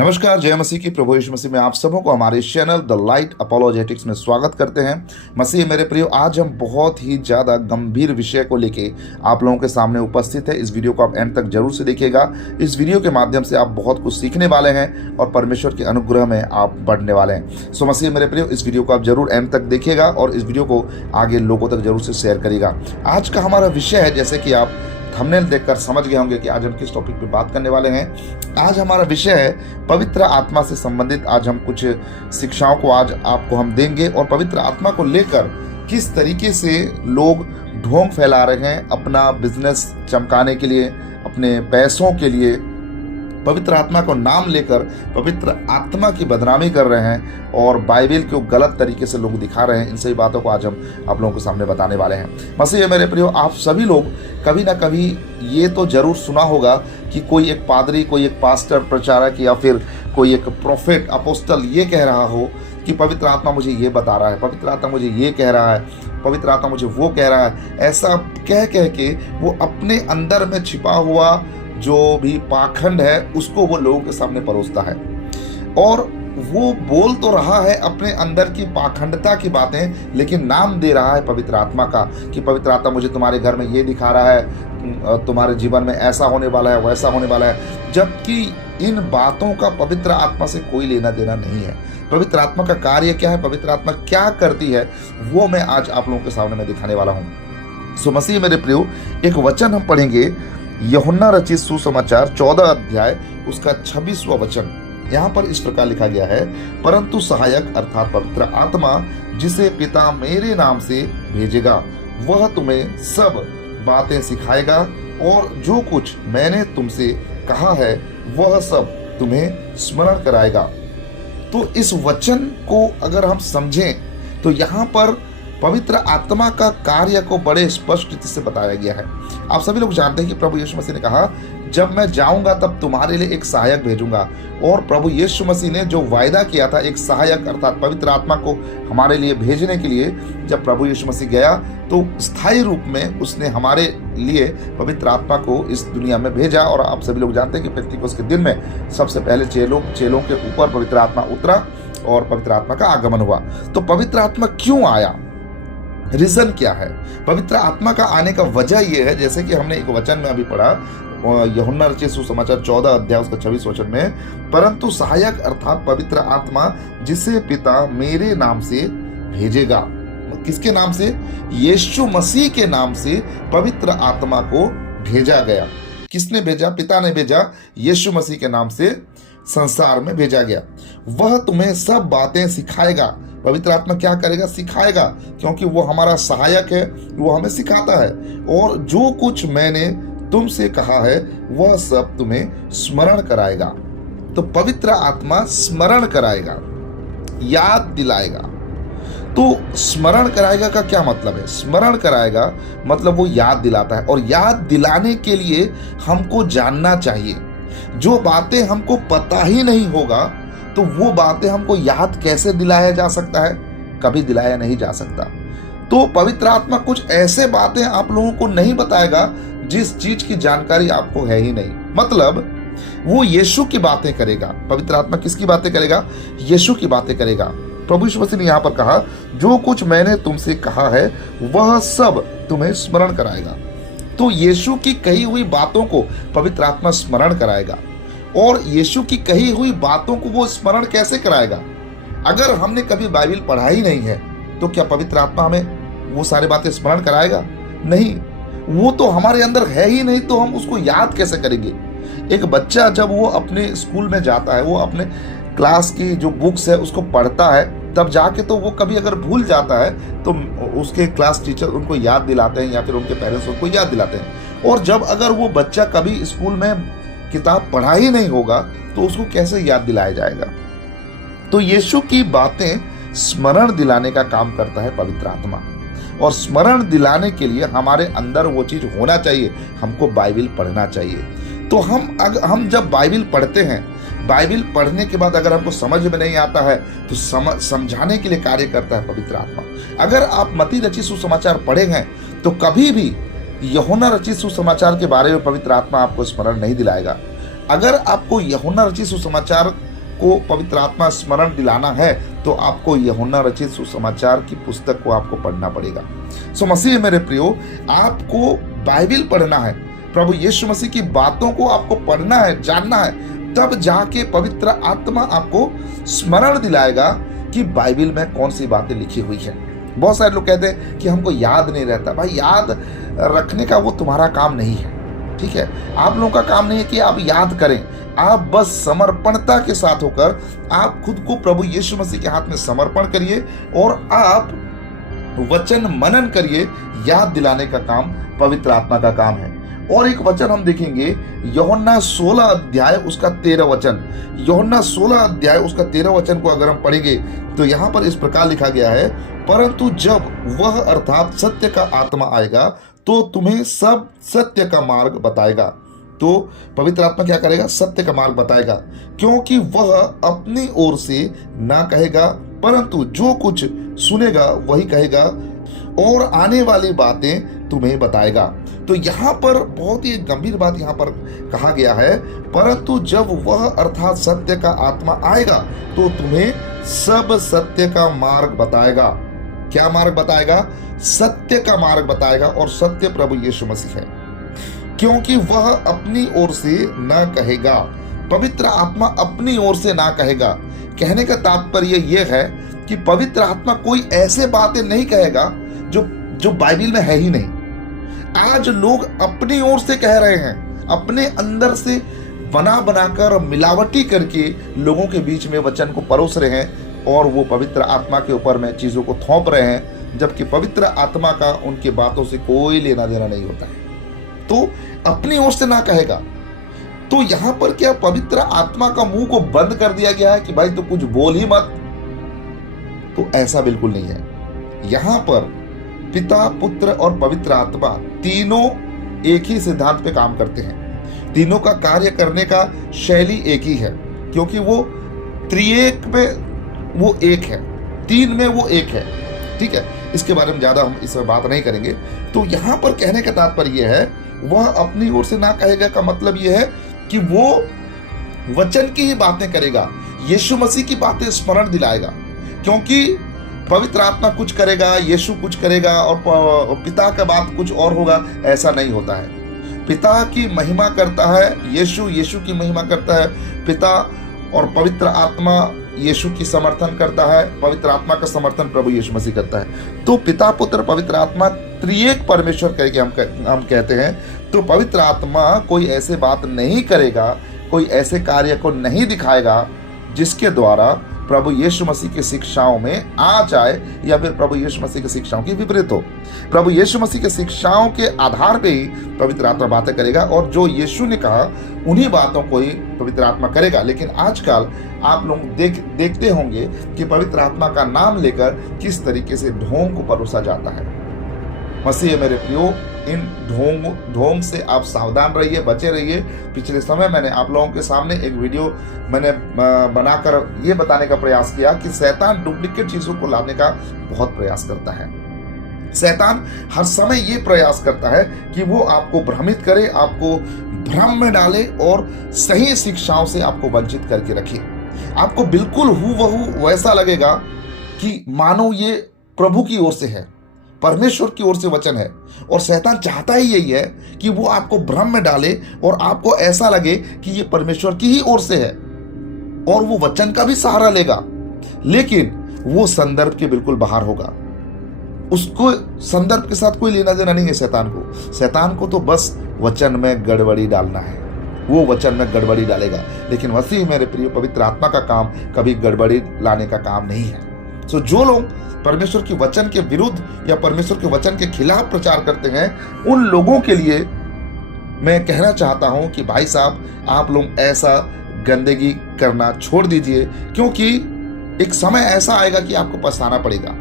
नमस्कार, जय मसीह की। प्रभु यीशु मसीह में आप सबों को हमारे चैनल द लाइट अपोलोजेटिक्स में स्वागत करते हैं। मसीह मेरे प्रियो, आज हम बहुत ही ज़्यादा गंभीर विषय को लेके आप लोगों के सामने उपस्थित है। इस वीडियो को आप एंड तक जरूर से देखिएगा। इस वीडियो के माध्यम से आप बहुत कुछ सीखने वाले हैं और परमेश्वर के अनुग्रह में आप बढ़ने वाले हैं। सो मसीह मेरे प्रियो, इस वीडियो को आप जरूर एंड तक देखिएगा और इस वीडियो को आगे लोगों तक जरूर से शेयर करिएगा। आज का हमारा विषय है, जैसे कि आप थंबनेल देखकर समझ गए होंगे कि आज हम किस टॉपिक पे बात करने वाले हैं। आज हमारा विषय है पवित्र आत्मा से संबंधित। आज हम कुछ शिक्षाओं को आज आपको हम देंगे और पवित्र आत्मा को लेकर किस तरीके से लोग ढोंग फैला रहे हैं अपना बिजनेस चमकाने के लिए, अपने पैसों के लिए पवित्र आत्मा को नाम लेकर पवित्र आत्मा की बदनामी कर रहे हैं और बाइबल को गलत तरीके से लोग दिखा रहे हैं। इन सभी बातों को आज हम आप लोगों के सामने बताने वाले हैं। मसीह मेरे प्रियो, आप सभी लोग कभी ना कभी ये तो जरूर सुना होगा कि कोई एक पादरी, कोई एक पास्टर, प्रचारक या फिर कोई एक प्रोफेट, अपोस्टल ये कह रहा हो कि पवित्र आत्मा मुझे ये बता रहा है, पवित्र आत्मा मुझे ये कह रहा है, पवित्र आत्मा मुझे वो कह रहा है। ऐसा कह के वो अपने अंदर में छिपा हुआ जो भी पाखंड है उसको वो लोगों के सामने परोसता है और वो बोल तो रहा है अपने अंदर की पाखंडता की बातें, लेकिन नाम दे रहा है पवित्र आत्मा का कि पवित्र आत्मा मुझे तुम्हारे घर में ये दिखा रहा है, तुम्हारे जीवन में ऐसा होने वाला है, वैसा होने वाला है। जबकि इन बातों का पवित्र आत्मा से कोई लेना देना नहीं है। पवित्र आत्मा का कार्य क्या है, पवित्र आत्मा क्या करती है, वो मैं आज आप लोगों के सामने मैं दिखाने वाला हूँ। सो मसीह मेरे प्रियो, एक वचन हम पढ़ेंगे, यूहन्ना रचित सुसमाचार 14 अध्याय उसका 26वां वचन। यहाँ पर इस प्रकार लिखा गया है, परंतु सहायक अर्थात पवित्र आत्मा जिसे पिता मेरे नाम से भेजेगा वह तुम्हें सब बातें सिखाएगा और जो कुछ मैंने तुमसे कहा है वह सब तुम्हें स्मरण कराएगा। तो इस वचन को अगर हम समझें तो यहाँ पर पवित्र आत्मा का कार्य को बड़े स्पष्ट रीति से बताया गया है। आप सभी लोग जानते हैं कि प्रभु यीशु मसीह ने कहा, जब मैं जाऊंगा तब तुम्हारे लिए एक सहायक भेजूंगा। और प्रभु यीशु मसीह ने जो वायदा किया था एक सहायक अर्थात पवित्र आत्मा को हमारे लिए भेजने के लिए, जब प्रभु यीशु मसीह गया तो स्थायी रूप में उसने हमारे लिए पवित्र आत्मा को इस दुनिया में भेजा। और आप सभी लोग जानते हैं कि पेंतीकोस्त के दिन में सबसे पहले चेलों के ऊपर पवित्र आत्मा उतरा और पवित्र आत्मा का आगमन हुआ। तो पवित्र आत्मा क्यों आया, रीजन क्या है? पवित्र आत्मा का आने का वजह यह है, जैसे कि हमने एक वचन में अभी पढ़ा, यूहन्ना रचित सुसमाचार 14 अध्याय उसका 26 वचन में, परंतु सहायक अर्थात पवित्र आत्मा जिसे पिता मेरे नाम से भेजेगा। किसके नाम से? यीशु मसीह के नाम से पवित्र आत्मा को भेजा गया। किसने भेजा? पिता ने भेजा। यीशु मसीह के नाम से संसार में भेजा गया। वह तुम्हें सब बातें सिखाएगा। पवित्र आत्मा क्या करेगा? सिखाएगा, क्योंकि वो हमारा सहायक है, वो हमें सिखाता है। और जो कुछ मैंने तुमसे कहा है वह सब तुम्हें स्मरण कराएगा। तो पवित्र आत्मा स्मरण कराएगा, याद दिलाएगा। तो स्मरण कराएगा का क्या मतलब है? स्मरण कराएगा मतलब वो याद दिलाता है, और याद दिलाने के लिए हमको जानना चाहिए। जो बातें हमको पता ही नहीं होगा तो वो बातें हमको याद कैसे दिलाया जा सकता है? कभी दिलाया नहीं जा सकता। तो पवित्र आत्मा कुछ ऐसे बातें आप लोगों को नहीं बताएगा जिस चीज की जानकारी आपको है ही नहीं। मतलब वो यीशु की बातें करेगा। पवित्र आत्मा किसकी बातें करेगा? यीशु की बातें करेगा। प्रभु यीशु मसीह ने यहाँ पर कहा, जो कुछ मैंने तुमसे कहा है वह सब तुम्हें स्मरण कराएगा। तो यीशु की कही हुई बातों को पवित्र आत्मा स्मरण कराएगा। और यीशु की कही हुई बातों को वो स्मरण कैसे कराएगा? अगर हमने कभी बाइबल पढ़ा ही नहीं है तो क्या पवित्र आत्मा हमें वो सारी बातें स्मरण कराएगा? नहीं, वो तो हमारे अंदर है ही नहीं, तो हम उसको याद कैसे करेंगे? एक बच्चा जब वो अपने स्कूल में जाता है, वो अपने क्लास की जो बुक्स है उसको पढ़ता है, तब जाके तो वो कभी अगर भूल जाता है तो उसके क्लास टीचर उनको याद दिलाते हैं या फिर उनके पेरेंट्स उनको याद दिलाते हैं। और जब अगर वो बच्चा कभी स्कूल में किताब पढ़ा ही नहीं होगा तो उसको कैसे याद दिलाया जाएगा? तो यीशु की बातें स्मरण दिलाने का काम करता है पवित्र आत्मा। और स्मरण दिलाने के लिए हमारे अंदर वो चीज होना चाहिए, हमको बाइबल पढ़ना चाहिए। तो हम जब बाइबल पढ़ते हैं, बाइबल पढ़ने के बाद अगर हमको समझ में नहीं आता है तो समझाने के लिए कार्य करता है पवित्र आत्मा। अगर आप मत्ती रचित सुसमाचार पढ़े हैं तो कभी भी यूहन्ना रचित सुसमाचार के बारे में पवित्र आत्मा आपको स्मरण नहीं दिलाएगा। अगर आपको यूहन्ना रचित सुसमाचार आपको पवित्र आत्मा स्मरण दिलाना है तो आपको यूहन्ना रचित सुसमाचार की पुस्तक को आपको पढ़ना पड़ेगा। सो मसीह मेरे प्रियो, आपको बाइबल पढ़ना है, प्रभु यीशु मसीह की बातों को आपको पढ़ना है, जानना है, तब जाके पवित्र आत्मा आपको स्मरण दिलाएगा कि बाइबल में कौन सी बातें लिखी हुई है। बहुत सारे लोग कहते हैं कि हमको याद नहीं रहता। भाई, याद रखने का वो तुम्हारा काम नहीं है, ठीक है। आप लोगों का काम नहीं है कि आप याद करें। आप बस समर्पणता के साथ होकर आप खुद को प्रभु यीशु मसीह के हाथ में समर्पण करिए और आप वचन मनन करिए। याद दिलाने का काम पवित्र आत्मा का काम है। और एक वचन हम देखेंगे, यूहन्ना 16 अध्याय उसका 13 वचन। यूहन्ना 16 अध्याय उसका 13 वचन को अगर हम पढ़ेंगे तो यहाँ पर इस प्रकार लिखा गया है, परंतु जब वह अर्थात सत्य का आत्मा आएगा तो तुम्हें सब सत्य का मार्ग बताएगा। तो पवित्र आत्मा क्या करेगा? सत्य का मार्ग बताएगा, क्योंकि वह अपनी ओर से ना कहेगा, परंतु जो कुछ सुनेगा वही कहेगा और आने वाली बातें तुम्हें बताएगा। तो यहाँ पर बहुत ही गंभीर बात यहाँ पर कहा गया है, परंतु जब वह अर्थात सत्य का आत्मा आएगा तो तुम्हें सब सत्य का मार्ग बताएगा। क्या मार्ग बताएगा? सत्य का मार्ग बताएगा, और सत्य प्रभु यीशु मसीह है, क्योंकि वह अपनी ओर से ना कहेगा। पवित्र आत्मा अपनी ओर से ना कहेगा। कहने का तात्पर्य यह है कि पवित्र आत्मा कोई ऐसे बातें नहीं कहेगा जो बाइबल में है ही नहीं। आज लोग अपनी ओर से कह रहे हैं, अपने अंदर से बनाकर मिलावटी करके लोगों के बीच में वचन को परोस रहे हैं और वो पवित्र आत्मा के ऊपर में चीजों को थोप रहे हैं, जबकि पवित्र आत्मा का उनके बातों से कोई लेना देना नहीं होता है। तो अपनी ओर से ना कहेगा। तो यहां पर क्या पवित्र आत्मा का मुंह को बंद कर दिया गया है कि भाई तो कुछ बोल ही मत? तो ऐसा बिल्कुल नहीं है। यहां पर पिता, पुत्र और पवित्र आत्मा तीनों एक ही सिद्धांत पे काम करते हैं। तीनों का कार्य करने का शैली एक ही है, क्योंकि वो त्रिएक में वो एक है, तीन में वो एक है, ठीक है। इसके बारे में ज्यादा हम इसमें बात नहीं करेंगे। तो यहां पर कहने का तात्पर्य यह है, वह अपनी ओर से ना कहेगा का मतलब यह है कि वो वचन की ही बातें करेगा, यीशु मसीह की बातें स्मरण दिलाएगा। क्योंकि पवित्र आत्मा कुछ करेगा, यीशु कुछ करेगा और पिता का बात कुछ और होगा, ऐसा नहीं होता है। पिता की महिमा करता है यीशु, यीशु की महिमा करता है पिता, और पवित्र आत्मा यीशु की समर्थन करता है, पवित्र आत्मा का समर्थन प्रभु यीशु मसीह करता है। तो पिता, पुत्र, पवित्र आत्मा त्रिएक परमेश्वर करके हम कहते हैं। तो पवित्र आत्मा कोई ऐसे बात नहीं करेगा, कोई ऐसे कार्य को नहीं दिखाएगा जिसके द्वारा प्रभु यीशु मसीह की शिक्षाओं में आ जाए या फिर प्रभु यीशु मसीह की शिक्षाओं की विपरीत हो। प्रभु यीशु मसीह की शिक्षाओं के आधार पे ही पवित्र आत्मा बातें करेगा, और जो यीशु ने कहा उन्हीं बातों को ही पवित्र आत्मा करेगा। लेकिन आजकल आप लोग देखते होंगे कि पवित्र आत्मा का नाम लेकर किस तरीके से ढोंग को परोसा जाता है। मसीह मेरे प्रियो, इन ढोंग से आप सावधान रहिए, बचे रहिए। पिछले समय मैंने आप लोगों के सामने एक वीडियो मैंने बनाकर ये बताने का प्रयास किया कि शैतान डुप्लीकेट चीजों को लाने का बहुत प्रयास करता है। शैतान हर समय ये प्रयास करता है कि वो आपको भ्रमित करे, आपको भ्रम में डाले और सही शिक्षाओं से आपको वंचित करके रखे। आपको बिल्कुल हूबहू वैसा लगेगा कि मानो ये प्रभु की ओर से है, परमेश्वर की ओर से वचन है। और शैतान चाहता ही यही है कि वो आपको भ्रम में डाले और आपको ऐसा लगे कि ये परमेश्वर की ही ओर से है, और वो वचन का भी सहारा लेगा, लेकिन वो संदर्भ के बिल्कुल बाहर होगा। उसको संदर्भ के साथ कोई लेना देना नहीं है शैतान को तो बस वचन में गड़बड़ी डालना है, वो वचन में गड़बड़ी डालेगा। लेकिन मसीह मेरे प्रिय, पवित्र आत्मा का काम कभी गड़बड़ी लाने का काम नहीं है। सो जो लोग परमेश्वर के वचन के विरुद्ध या परमेश्वर के वचन के खिलाफ प्रचार करते हैं, उन लोगों के लिए मैं कहना चाहता हूं कि भाई साहब, आप लोग ऐसा गंदगी करना छोड़ दीजिए, क्योंकि एक समय ऐसा आएगा कि आपको पछताना पड़ेगा।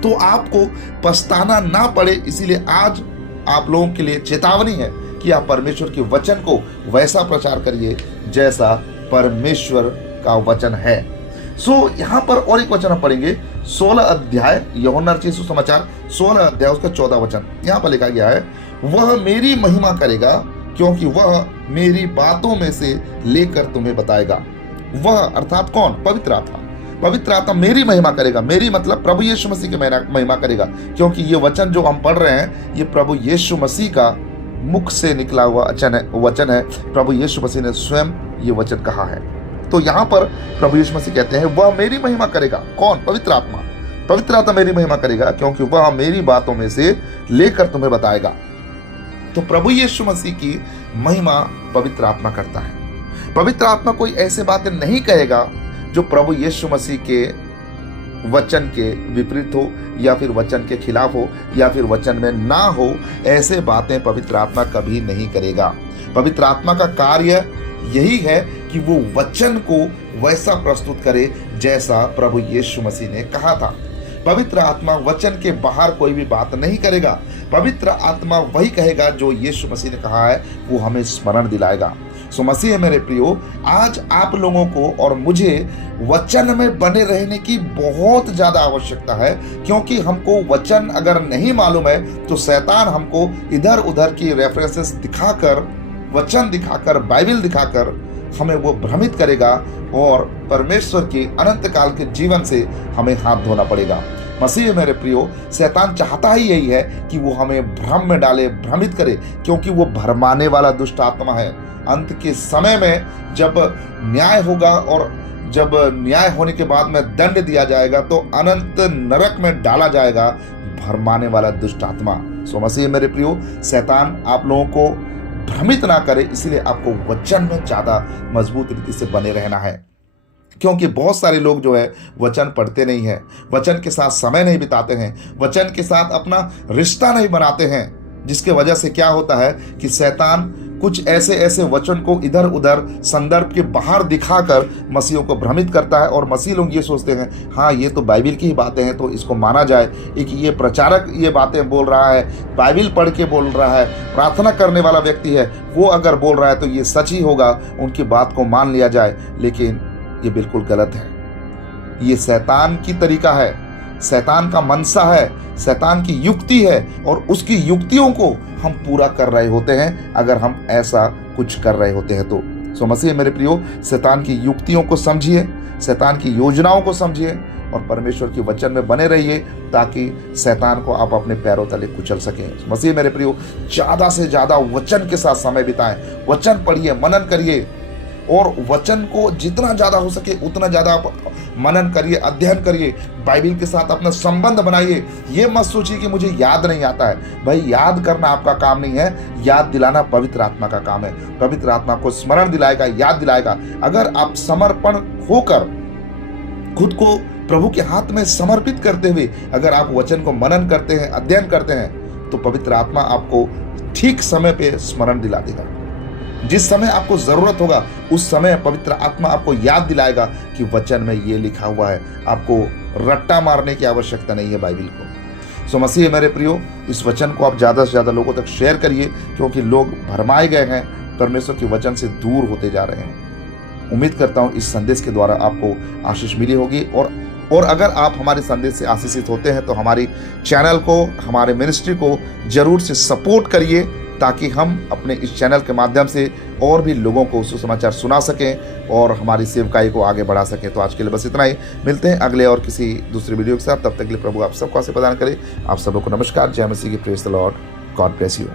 तो आपको पछताना ना पड़े, इसीलिए आज आप लोगों के लिए चेतावनी है कि आप परमेश्वर के वचन को वैसा प्रचार करिए जैसा परमेश्वर का वचन है। यहाँ पर और एक वचन हम पढ़ेंगे, 16 अध्याय यूहन्ना रचित सुसमाचार 16 अध्याय उसका 14 वचन। यहाँ पर लिखा गया है, वह मेरी महिमा करेगा, क्योंकि वह मेरी बातों में से लेकर तुम्हें बताएगा। वह अर्थात कौन? पवित्र आत्मा। पवित्र आत्मा मेरी महिमा करेगा। मेरी मतलब प्रभु यीशु मसीह की महिमा करेगा, क्योंकि ये वचन जो हम पढ़ रहे हैं ये प्रभु यीशु मसीह का मुख से निकला हुआ वचन है। प्रभु यीशु मसीह ने स्वयं ये वचन कहा है। तो यहाँ पर प्रभु यीशु मसीह कहते हैं वह मेरी महिमा करेगा। कौन? पवित्र आत्मा। पवित्र आत्मा मेरी महिमा करेगा, क्योंकि वह मेरी बातों में से लेकर तुम्हें बताएगा। तो प्रभु यीशु मसीह की महिमा पवित्र आत्मा करता है। पवित्र आत्मा कोई ऐसे बातें नहीं कहेगा जो प्रभु यीशु मसीह के वचन के विपरीत हो, या फिर वचन के खिलाफ हो, या फिर वचन में ना हो। ऐसे बातें पवित्र आत्मा कभी नहीं करेगा। पवित्र आत्मा का कार्य यही है कि वो वचन को वैसा प्रस्तुत करे जैसा प्रभु यीशु मसीह ने कहा था। पवित्र आत्मा वचन के बाहर कोई भी बात नहीं करेगा। पवित्र आत्मा वही कहेगा जो यीशु मसीह ने कहा है, वो हमें स्मरण दिलाएगा। सो मसीह मेरे प्रियो, आज आप लोगों को और मुझे वचन में बने रहने की बहुत ज़्यादा आवश्यकता है, क्योंकि हमको वचन अगर नहीं मालूम है तो शैतान हमको इधर उधर की रेफरेंसेस दिखाकर, वचन दिखाकर, बाइबल दिखाकर हमें वो भ्रमित करेगा और परमेश्वर के अनंत काल के जीवन से हमें हाथ धोना पड़ेगा। मसीह मेरे प्रियो, शैतान चाहता ही यही है कि वो हमें भ्रम में डाले, भ्रमित करे, क्योंकि वो भरमाने वाला दुष्ट आत्मा है। अंत के समय में जब न्याय होगा और जब न्याय होने के बाद में दंड दिया जाएगा तो अनंत नरक में डाला जाएगा भरमाने वाला दुष्ट आत्मा। सो मसीह मेरे प्रियो, शैतान आप लोगों को भ्रमित ना करे, इसलिए आपको वचन में ज्यादा मजबूत रीति से बने रहना है। क्योंकि बहुत सारे लोग जो है वचन पढ़ते नहीं है, वचन के साथ समय नहीं बिताते हैं, वचन के साथ अपना रिश्ता नहीं बनाते हैं, जिसके वजह से क्या होता है कि शैतान कुछ ऐसे वचन को इधर उधर संदर्भ के बाहर दिखाकर मसीहों को भ्रमित करता है। और मसीह लोग ये सोचते हैं, हाँ ये तो बाइबिल की ही बातें हैं तो इसको माना जाए। एक ये प्रचारक ये बातें बोल रहा है, बाइबिल पढ़ के बोल रहा है, प्रार्थना करने वाला व्यक्ति है, वो अगर बोल रहा है तो ये सच ही होगा, उनकी बात को मान लिया जाए। लेकिन ये बिल्कुल गलत है। ये शैतान की तरीका है, शैतान का मनसा है, शैतान की युक्ति है, और उसकी युक्तियों को हम पूरा कर रहे होते हैं अगर हम ऐसा कुछ कर रहे होते हैं तो। सो मसीह मेरे प्रियो, शैतान की युक्तियों को समझिए, शैतान की योजनाओं को समझिए और परमेश्वर के वचन में बने रहिए, ताकि शैतान को आप अपने पैरों तले कुचल सकें। मसीह मेरे प्रियो, ज़्यादा से ज़्यादा वचन के साथ समय बिताएं, वचन पढ़िए, मनन करिए, और वचन को जितना ज़्यादा हो सके उतना ज़्यादा आप मनन करिए, अध्ययन करिए, बाइबिल के साथ अपना संबंध बनाइए। ये मत सोचिए कि मुझे याद नहीं आता है। भाई, याद करना आपका काम नहीं है, याद दिलाना पवित्र आत्मा का काम है। पवित्र आत्मा को स्मरण दिलाएगा, याद दिलाएगा। अगर आप समर्पण होकर खुद को प्रभु के हाथ में समर्पित करते हुए अगर आप वचन को मनन करते हैं, अध्ययन करते हैं, तो पवित्र आत्मा आपको ठीक समय पे स्मरण दिला देगा। जिस समय आपको जरूरत होगा उस समय पवित्र आत्मा आपको याद दिलाएगा कि वचन में ये लिखा हुआ है। आपको रट्टा मारने की आवश्यकता नहीं है बाइबिल को। सो मसीह मेरे प्रियो, इस वचन को आप ज़्यादा से ज़्यादा लोगों तक शेयर करिए, क्योंकि लोग भरमाए गए हैं, परमेश्वर के वचन से दूर होते जा रहे हैं। उम्मीद करता हूँ इस संदेश के द्वारा आपको आशीष मिली होगी। और अगर आप हमारे संदेश से आशीषित होते हैं तो हमारी चैनल को, हमारे मिनिस्ट्री को जरूर से सपोर्ट करिए, ताकि हम अपने इस चैनल के माध्यम से और भी लोगों को सुसमाचार सुना सकें और हमारी सेवकाई को आगे बढ़ा सकें। तो आज के लिए बस इतना ही। मिलते हैं अगले और किसी दूसरे वीडियो के साथ। तब तक के लिए प्रभु आप सबको आशीष प्रदान करे। आप सबको नमस्कार। जय मसीह की। Praise the Lord. God bless you.